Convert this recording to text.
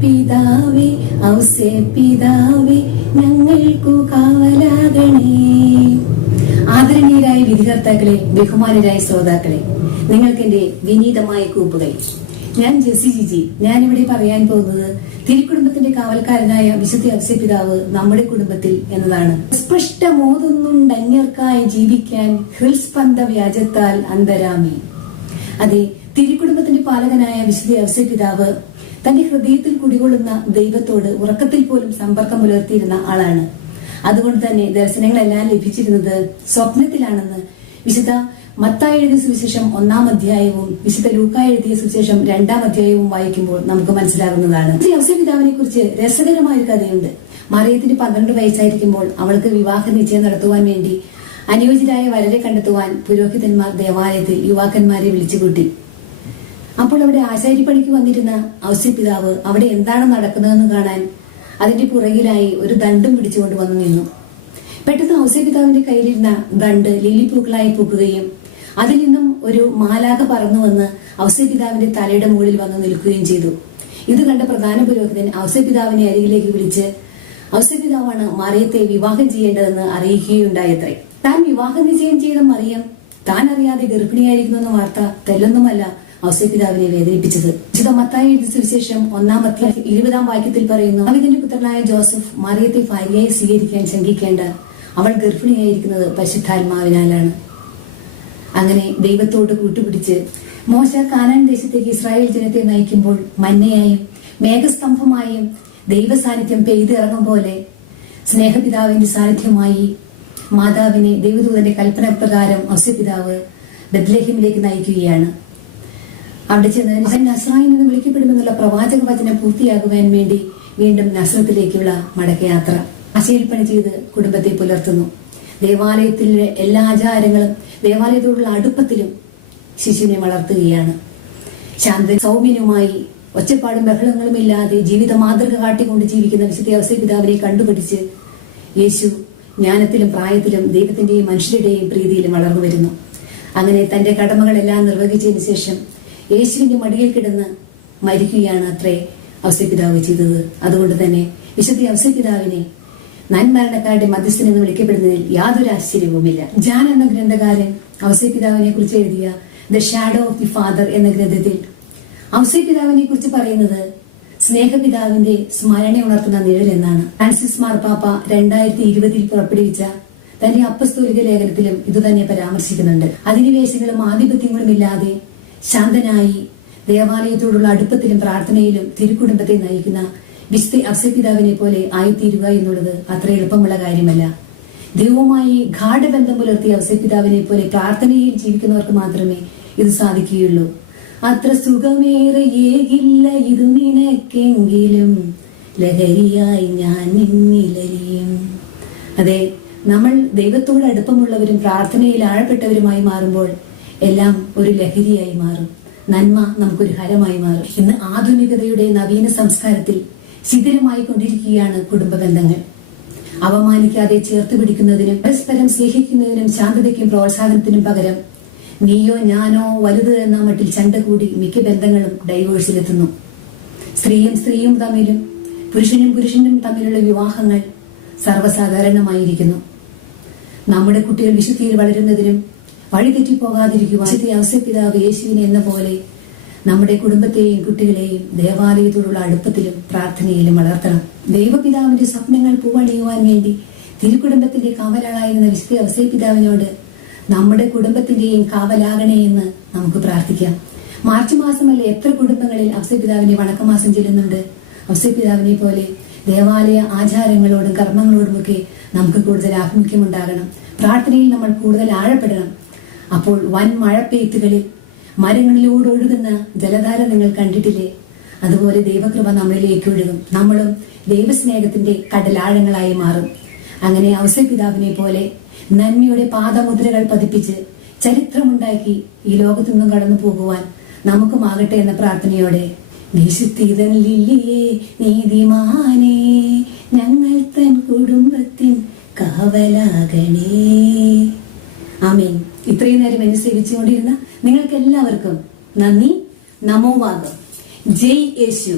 പിതാവേ പിതാവേ ഞങ്ങൾക്കു കാവലാകണേ. ആദരണീയരായ വിധികർത്താക്കളെ, ബഹുമാനരായ ശ്രോതാക്കളെ, നിങ്ങൾക്ക് എന്റെ വിനീതമായ കൂപ്പുകൾ. ഞാൻ ജെസ്സി ജിജി. ഞാനിവിടെ പറയാൻ പോകുന്നത് തിരുക്കുടുംബത്തിന്റെ കാവൽക്കാരനായ വിശുദ്ധ ഔസേപ്പിതാവ് നമ്മുടെ കുടുംബത്തിൽ എന്നതാണ്. സ്പഷ്ടമോതുന്നുണ്ടന്യർക്കായി ജീവിക്കാൻ ഹൃൽസ്പന്ദ വ്യാജത്താൽ അന്തരാമി. അതെ, തിരുക്കുടുംബത്തിന്റെ പാലകനായ വിശുദ്ധ ഔസേപ്പിതാവ് തന്റെ ഹൃദയത്തിൽ കുടികൊള്ളുന്ന ദൈവത്തോട് ഉറക്കത്തിൽ പോലും സമ്പർക്കം പുലർത്തിയിരുന്ന ആളാണ്. അതുകൊണ്ട് തന്നെ ദർശനങ്ങളെല്ലാം ലഭിച്ചിരുന്നത് സ്വപ്നത്തിലാണെന്ന് വിശുദ്ധ മത്തായി എഴുതിയ സുവിശേഷം 1-ാം അധ്യായവും വിശുദ്ധ ലൂക്കാ എഴുതിയ സുവിശേഷം 2-ാം അധ്യായവും വായിക്കുമ്പോൾ നമുക്ക് മനസ്സിലാകുന്നതാണ്. ഔസേപ്പിതാവിനെ കുറിച്ച് രസകരമായ ഒരു കഥയുണ്ട്. മറിയത്തിന് 12 വയസ്സായിരിക്കുമ്പോൾ അവൾക്ക് വിവാഹ നിശ്ചയം നടത്തുവാൻ വേണ്ടി അനുയോജ്യരായ വരരെ കണ്ടെത്തുവാൻ പുരോഹിതന്മാർ ദേവാലയത്തിൽ യുവാക്കന്മാരെ വിളിച്ചുകൂട്ടി. അപ്പോൾ അവിടെ ആശാരിപ്പണിക്ക് വന്നിരുന്ന ഔസേപ്പിതാവ് അവിടെ എന്താണ് നടക്കുന്നതെന്ന് കാണാൻ അതിന്റെ പുറകിലായി ഒരു ദണ്ഡും പിടിച്ചുകൊണ്ട് വന്നു നിന്നു. പെട്ടെന്ന് ഔസേപ്പിതാവിന്റെ കയ്യിലിരുന്ന ദണ്ട് ലില്ലിപ്പൂക്കളായി പൂക്കുകയും അതിൽ നിന്നും ഒരു മാലാഖ പറന്നു വന്ന് ഔസേപ്പിതാവിന്റെ തലയുടെ മുകളിൽ വന്ന് നിൽക്കുകയും ചെയ്തു. ഇത് കണ്ട പ്രധാന പുരോഹിതൻ ഔസേപ്പിതാവിനെ അരികിലേക്ക് വിളിച്ച് ഔസേപ്പിതാവാണ് മറിയത്തെ വിവാഹം ചെയ്യേണ്ടതെന്ന് അറിയിക്കുകയുണ്ടായത്രേ. താൻ വിവാഹ നിശ്ചയം ചെയ്ത മറിയം താൻ അറിയാതെ ഗർഭിണിയായിരിക്കുന്നെന്ന വാർത്ത തെല്ലൊന്നുമല്ല ഔസേപ്പിതാവിനെ വേദനിപ്പിച്ചത്. വിശുദ്ധ മത്തായി എഴുതിയ സുവിശേഷം 1-ാം അധ്യായം 20-ാം വാക്യത്തിൽ പറയുന്നു, ദാവീദിന്റെ പുത്രനായ ജോസഫ് മറിയത്തെ ഭാര്യയായി സ്വീകരിക്കാൻ ശങ്കിക്കേണ്ട, അവൾ ഗർഭിണിയായിരിക്കുന്നത് പരിശുദ്ധാത്മാവിനാലാണ്. അങ്ങനെ ദൈവത്തോട് കൂട്ടുപിടിച്ച് മോശ കാനാൻ ദേശത്തേക്ക് ഇസ്രായേൽ ജനത്തെ നയിക്കുമ്പോൾ മന്നയായും മേഘസ്തംഭമായും ദൈവ സാന്നിധ്യം പെയ്തിറങ്ങും പോലെ സ്നേഹപിതാവിന്റെ സാന്നിധ്യമായി മാതാവിനെ ദൈവദൂതന്റെ കൽപ്പന പ്രകാരം ഔസേപ്പിതാവ് ബെത്ലഹേമിലേക്ക് നയിക്കുകയാണ്. അവിടെ ചെന്ന് നസ്രായൻ എന്ന് വിളിക്കപ്പെടുമെന്നുള്ള പ്രവാചക വചനം പൂർത്തിയാകുവാൻ വേണ്ടി വീണ്ടും നസ്രത്തിലേക്കുള്ള മടക്കയാത്ര. ആശയൽപ്പണി ചെയ്ത് കുടുംബത്തെ പുലർത്തുന്നു. ദേവാലയത്തിലെ എല്ലാ ആചാരങ്ങളും ദേവാലയത്തോടുള്ള അടുപ്പത്തിലും ശിശുവിനെ വളർത്തുകയാണ്. ശാന്ത സൗമ്യനുമായി ഒച്ചപ്പാടും ബഹളങ്ങളും ഇല്ലാതെ ജീവിത മാതൃക കാട്ടിക്കൊണ്ട് ജീവിക്കുന്ന വിശുദ്ധ ഔസേപ്പിതാവിനെ കണ്ടുപിടിച്ച് യേശു ജ്ഞാനത്തിലും പ്രായത്തിലും ദൈവത്തിന്റെയും മനുഷ്യരുടെയും പ്രീതിയിലും വളർന്നു വരുന്നു. അങ്ങനെ തന്റെ കടമകളെല്ലാം നിർവഹിച്ചതിന് ശേഷം യേശുവിന്റെ മടിയിൽ കിടന്ന് മരിക്കുകയാണ് അത്രേ ഔസേപ്പിതാവ് ചെയ്തത്. അതുകൊണ്ട് തന്നെ വിശുദ്ധ ഔസേപ്പിതാവിനെ നന്മരണക്കാരുടെ മധ്യസ്ഥൻ എന്ന് വിളിക്കപ്പെടുന്നതിൽ യാതൊരു ആശ്ചര്യവുമില്ല. ജാൻ എന്ന ഗ്രന്ഥകാരൻ ഔസേപ്പിതാവിനെ കുറിച്ച് എഴുതിയ the shadow of the father എന്ന ഗ്രന്ഥത്തിൽ ഔസേപ്പിതാവിനെ കുറിച്ച് പറയുന്നത് സ്നേഹപിതാവിന്റെ സ്മരണ ഉണർത്തുന്ന നിഴൽ എന്നാണ്. ഫ്രാൻസിസ് മാർപ്പാപ്പ 2020 പുറപ്പെടുവിച്ച തന്റെ അപ്പസ്തോലിക ലേഖനത്തിലും ഇതുതന്നെ പരാമർശിക്കുന്നുണ്ട്. അധിനിവേശങ്ങളും ആധിപത്യങ്ങളും ഇല്ലാതെ ശാന്തനായി ദേവാലയത്തോടുള്ള അടുപ്പത്തിലും പ്രാർത്ഥനയിലും തിരുക്കുടുംബത്തെ നയിക്കുന്ന വിശുദ്ധ ഔസേപ്പിതാവിനെ പോലെ ആയിത്തീരുക എന്നുള്ളത് അത്ര എളുപ്പമുള്ള കാര്യമല്ല. ദൈവവുമായി ഗാഢബന്ധം പുലർത്തിയ ഔസേപ്പിതാവിനെ പോലെ പ്രാർത്ഥനയിൽ ജീവിക്കുന്നവർക്ക് മാത്രമേ ഇത് സാധിക്കുകയുള്ളൂ. അത്ര സുഖമേറെ ഏകില്ല ഇതു നിനക്കെങ്കിലും ലഹരിയായി ഞാൻ നിന്നിലരിയും. അതെ, നമ്മൾ ദൈവത്തോട് അടുപ്പമുള്ളവരും പ്രാർത്ഥനയിൽ ആഴപ്പെട്ടവരുമായി മാറുമ്പോൾ എല്ലാം ഒരു ലഹരിയായി മാറും. നന്മ നമുക്കൊരു ഹരമായി മാറും. ഇന്ന് ആധുനികതയുടെ നവീന സംസ്കാരത്തിൽ ശിഥിലമായി കൊണ്ടിരിക്കുകയാണ് കുടുംബ ബന്ധങ്ങൾ. അവമാനിക്കാതെ ചേർത്ത് പിടിക്കുന്നതിനും പരസ്പരം സ്നേഹിക്കുന്നതിനും ശാന്തതയ്ക്കും പ്രോത്സാഹനത്തിനും പകരം നീയോ ഞാനോ വലുത് എന്ന മട്ടിൽ ചണ്ട കൂടി മിക്ക ബന്ധങ്ങളും ഡൈവേഴ്സിലെത്തുന്നു. സ്ത്രീയും തമ്മിലും പുരുഷനും തമ്മിലുള്ള വിവാഹങ്ങൾ സർവ്വസാധാരണമായിരിക്കുന്നു. നമ്മുടെ കുട്ടികൾ വിശുദ്ധിയിൽ വളരുന്നതിനും വഴിതെറ്റിപ്പോകാതിരിക്കുവാൻ വിശുദ്ധ ഔസേപ്പിതാവ് യേശുവിനെ എന്ന പോലെ നമ്മുടെ കുടുംബത്തെയും കുട്ടികളെയും ദേവാലയത്തോടുള്ള അടുപ്പത്തിലും പ്രാർത്ഥനയിലും വളർത്തണം. ദൈവപിതാവിന്റെ സ്വപ്നങ്ങൾ പൂവണിയുവാൻ വേണ്ടി തിരുക്കുടുംബത്തിന്റെ കാവലാളായിരുന്ന വിശുദ്ധ ഔസേപ്പിതാവിനോട് നമ്മുടെ കുടുംബത്തിന്റെയും കാവലാകണേ എന്ന് നമുക്ക് പ്രാർത്ഥിക്കാം. മാർച്ച് മാസമല്ല എത്ര കുടുംബങ്ങളിൽ ഔസേപ്പിതാവിന്റെ വണക്കമാസം ചെല്ലുന്നുണ്ട്. ഔസേപ്പിതാവിനെ പോലെ ദേവാലയ ആചാരങ്ങളോടും കർമ്മങ്ങളോടുമൊക്കെ നമുക്ക് കൂടുതൽ ആഭിമുഖ്യമുണ്ടാകണം. പ്രാർത്ഥനയിൽ നമ്മൾ കൂടുതൽ ആഴപ്പെടണം. അപ്പോൾ വൻ മഴപ്പെയ്ത്തുകളിൽ മരങ്ങളിലൂടെ ഒഴുകുന്ന ജലധാര നിങ്ങൾ കണ്ടിട്ടില്ലേ? അതുപോലെ ദൈവകൃപ നമ്മളിലേക്ക് ഒഴുകും. നമ്മളും ദൈവസ്നേഹത്തിന്റെ കടലാഴങ്ങളായി മാറും. അങ്ങനെ ഔസേപ്പിതാവിനെ പോലെ നന്മയുടെ പാദമുദ്രകൾ പതിപ്പിച്ച് ചരിത്രമുണ്ടാക്കി ഈ ലോകത്തു നിന്നും കടന്നു പോകുവാൻ നമുക്കുമാകട്ടെ എന്ന പ്രാർത്ഥനയോടെ വിശുദ്ധിതനില്ലേ നീതിമാനേ ഞങ്ങൾ തൻ കുടുംബത്തിൻ കാവലാകണേ. ആമേൻ. ഇത്രയും നേരം എന്നെ സേവിച്ചുകൊണ്ടിരുന്ന നിങ്ങൾക്ക് എല്ലാവർക്കും നന്ദി. നമോവാദം. ജയ് യേശു.